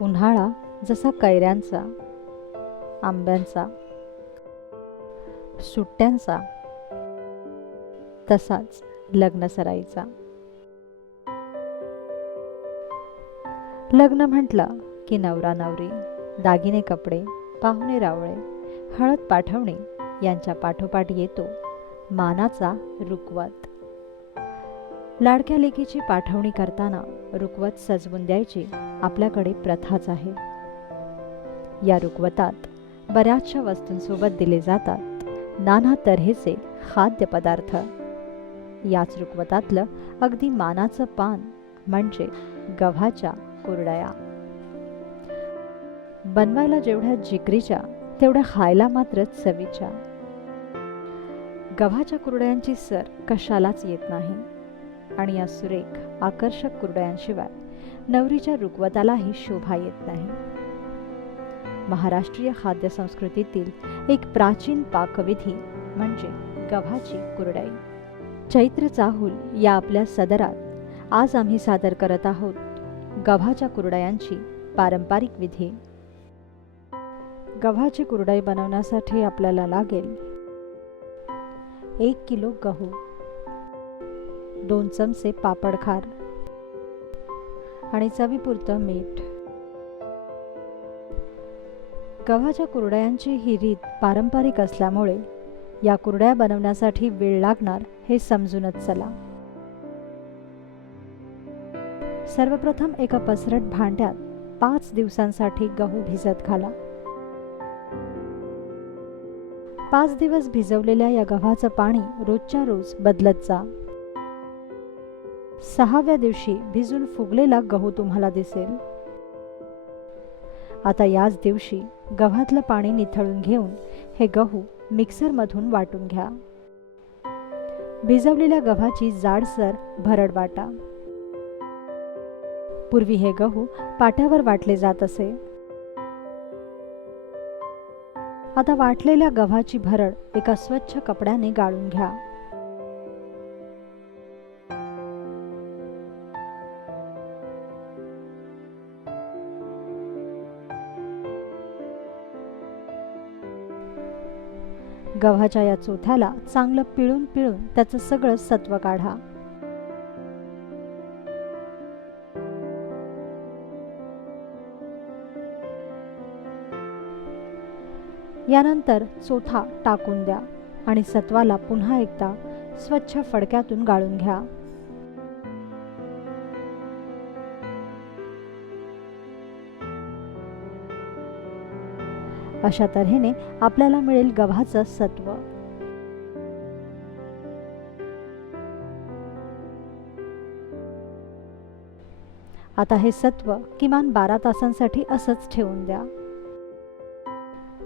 उन्हाळा जसा कैऱ्यांचा, आंब्यांचा, सुट्ट्यांचा, तसाच लग्नसराईचा. लग्न म्हटलं की नवरा नवरी, दागिने कपडे, पाहुणे रावळे, हळद पाठवणे यांच्या पाठोपाठ येतो मानाचा रुखवत. लाडक्या लेकीची पाठवणी करताना रुखवत सजवून द्यायची आपल्याकडे प्रथाच आहे. या रुखवतात बऱ्याचशा वस्तूंसोबत दिले जातात नाना तऱ्हेचे खाद्यपदार्थ. याच रुखवतातलं अगदी मानाचं पान म्हणजे गव्हाच्या कुरडया. बनवायला जेवढ्या जिकरीच्या तेवढ्या खायला मात्र चवीच्या. गव्हाच्या कुरडयांची सर कशालाच येत नाही आणि या सुरेख आकर्षक कुरडयांशिवाय नवरीच्या रुखवतालाही शोभा येत नाही. महाराष्ट्रीय खाद्य संस्कृतीतील एक प्राचीन पाकविधी म्हणजे गव्हाची कुरडई. चैत्र चाहूल या आपल्या सदरात आज आम्ही सादर करत आहोत गव्हाच्या कुरडयांची पारंपरिक विधी. गव्हाची कुरडई बनवण्यासाठी आपल्याला लागेल 1 किलो गहू, 2 चमचे पापडखार आणि चवीपुरतं मीठ. गव्हाच्या कुरडयांची ही रीत पारंपरिक असल्यामुळे या कुरडया बनवण्यासाठी वेळ लागणार हे समजूनच चला. सर्वप्रथम एका पसरट भांड्यात 5 दिवसांसाठी गहू भिजत घाला. 5 दिवस भिजवलेल्या या गव्हाचं पाणी रोजच्या रोज बदलत जा. 6व्या दिवशी भिजून फुगलेला गहू तुम्हाला दिसेल. आता याच दिवशी गव्हातलं पाणी निथळून घेऊन हे गहू मिक्सरमधून वाटून घ्या. भिजवलेल्या गव्हाची जाडसर भरड वाटा. पूर्वी हे गहू पाट्यावर वाटले जात असे. आता वाटलेल्या गव्हाची भरड एका स्वच्छ कपड्याने गाळून घ्या. गव्हाच्या या चोथ्याला चांगलं पिळून पिळून त्याचं सगळं सत्व काढा. यानंतर चोथा टाकून द्या आणि सत्वाला पुन्हा एकदा स्वच्छ फडक्यातून गाळून घ्या. अशा तऱ्हेने आपल्याला मिळेल गव्हाचं सत्व. आता हे सत्व किमान 12 तासांसाठी असंच ठेवून द्या.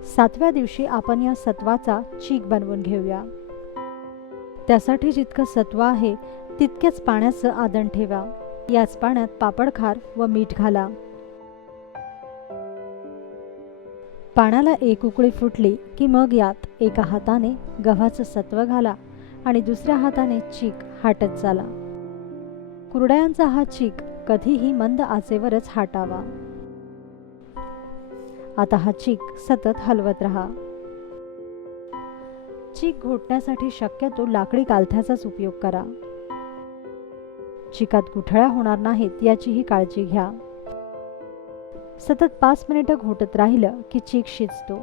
7व्या दिवशी आपण या सत्वाचा चीक बनवून घेऊया. त्यासाठी जितकं सत्व आहे तितकेच पाण्याचं आदण ठेवा. याच पाण्यात पापडखार व मीठ घाला. पाण्याला एक उकळी फुटली की मग यात एका हाताने गव्हाचं सत्व घाला आणि दुसऱ्या हाताने चीक हाटत चाला. कुरडयांचा हा चीक कधीही मंद आचेवरच हाटावा. आता हा चीक सतत हलवत राहा. चीक घोटण्यासाठी शक्यतो लाकडी कालथ्याचाच उपयोग करा. चिकात गुठळ्या होणार नाहीत याचीही काळजी घ्या. सतत 5 मिनिटं घोटत राहिलं की चीक शिजतो.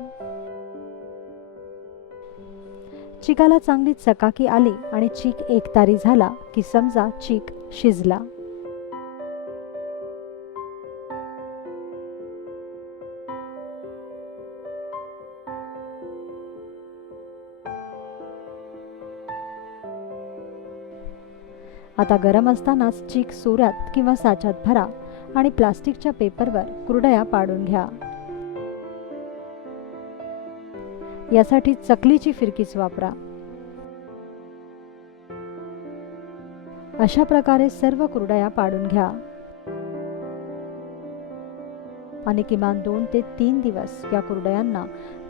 चिकाला चांगली चकाकी आली आणि चीक एकतारी झाला की समजा चीक शिजला. आता गरम असतानाच चीक सोऱ्यात किंवा साच्यात भरा आणि प्लास्टिकच्या पेपरवर कुरडया पाडून घ्या. यासाठी चकलीची फिरकीच वापरा. अशा प्रकारे सर्व कुरडया पाडून घ्या आणि किमान 2 ते 3 दिवस या कुरडयांना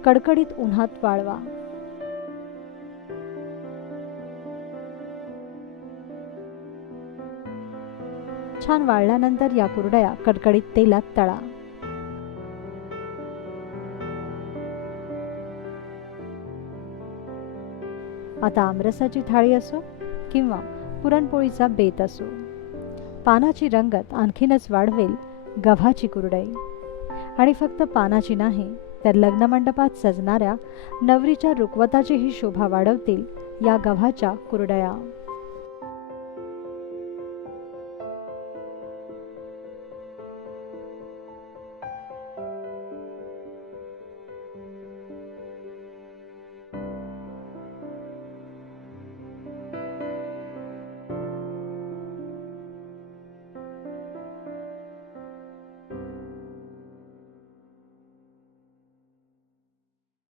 कडकडीत उन्हात वाळवा. छान वाळल्यानंतर या कुरडया कडकडीत तेलात तळा. आता आमरसाची थाळी असो किंवा पुरणपोळीचा बेत असो, पानाची रंगत आणखीनच वाढवेल गव्हाची कुरडई. आणि फक्त पानाची नाही तर लग्नमंडपात सजणाऱ्या नवरीच्या रुखवताचीही शोभा वाढवतील या गव्हाच्या कुरडया.